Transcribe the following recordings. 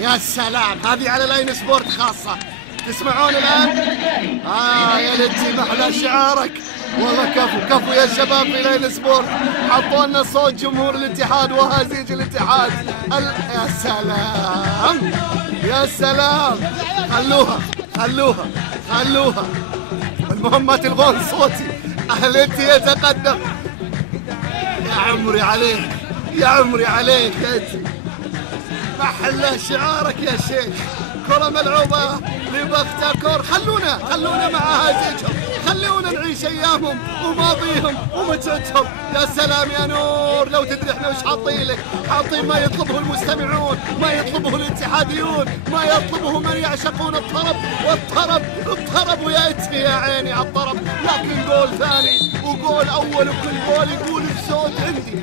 يا سلام، هذه على لاين سبورت خاصة. تسمعون الآن؟ يا لتي محلى شعارك. والله كفو يا شباب في لاين سبورت، حطوا لنا صوت جمهور الاتحاد وهزيج الاتحاد. يا سلام يا سلام، خلوها. المهم ما تلغون صوتي. أهلتي يتقدم. يا عمري عليك يا انتي. محلى شعارك يا شيخ. كرة ملعوبة لبختكور. خلونا مع هزيجهم، خلونا نعيش ايامهم وماضيهم ومتعتهم. يا سلام يا نور، لو تدري احنا وش حاطين ما يطلبه المستمعون، ما يطلبه الاتحاديون، ما يطلبه من يعشقون الطرب. والطرب وياتي يا عيني على الطرب. لكن جول ثاني وجول اول، وكل جول يقول الزود عندي،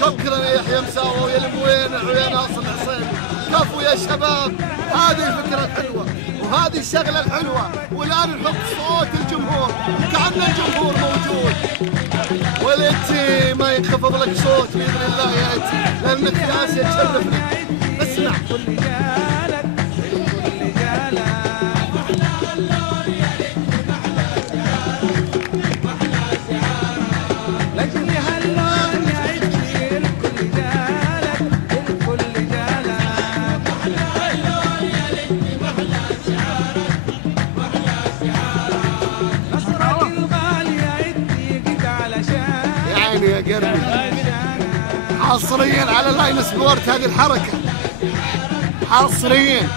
شكرا يا يحيى مساوي ويا الموينع ويا ناصر الحصين. كفو يا شباب، هذه الفكرة الحلوة وهذه الشغلة الحلوة. والآن نحط صوت الجمهور كأن الجمهور موجود. والانتي ما ينخفض لك صوت بإذن الله يا انتي، لأنك في آسيا تشرفني. اسمع. يا قربي، حصريا على لاين سبورت هذه الحركة، حصريا.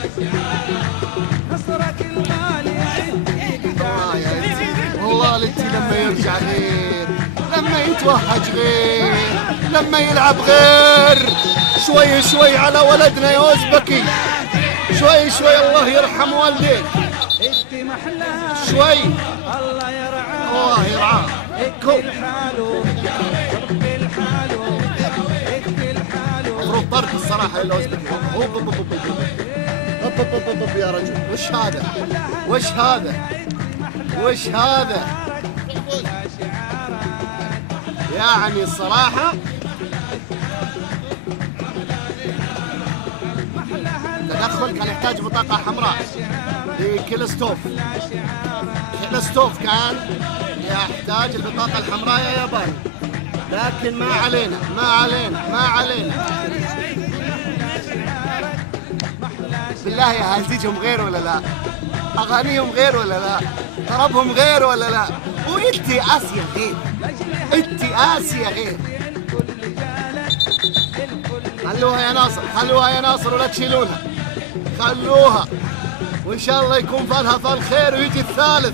والله لتي لما يرجع غير، لما يتوهج غير، لما يلعب غير. شوي على ولدنا يا اوزبكي، شوي الله يرحم والديك. شوي الله يرعاه. مفروض طرد الصراحة الاوزبكي. يا رجل، وش هذا؟ يعني الصراحة تدخل كان يحتاج بطاقة حمراء لكيلستوف. كان يحتاج البطاقة الحمراء يا ياباني، لكن ما علينا. بالله يا هزيجهم غير ولا لا؟ أغانيهم غير ولا لا؟ طربهم غير ولا لا؟ وإنتي آسيا غير. خلوها يا ناصر ولا تشيلونها. خلوها، وإن شاء الله يكون فالها فالخير ويجي الثالث.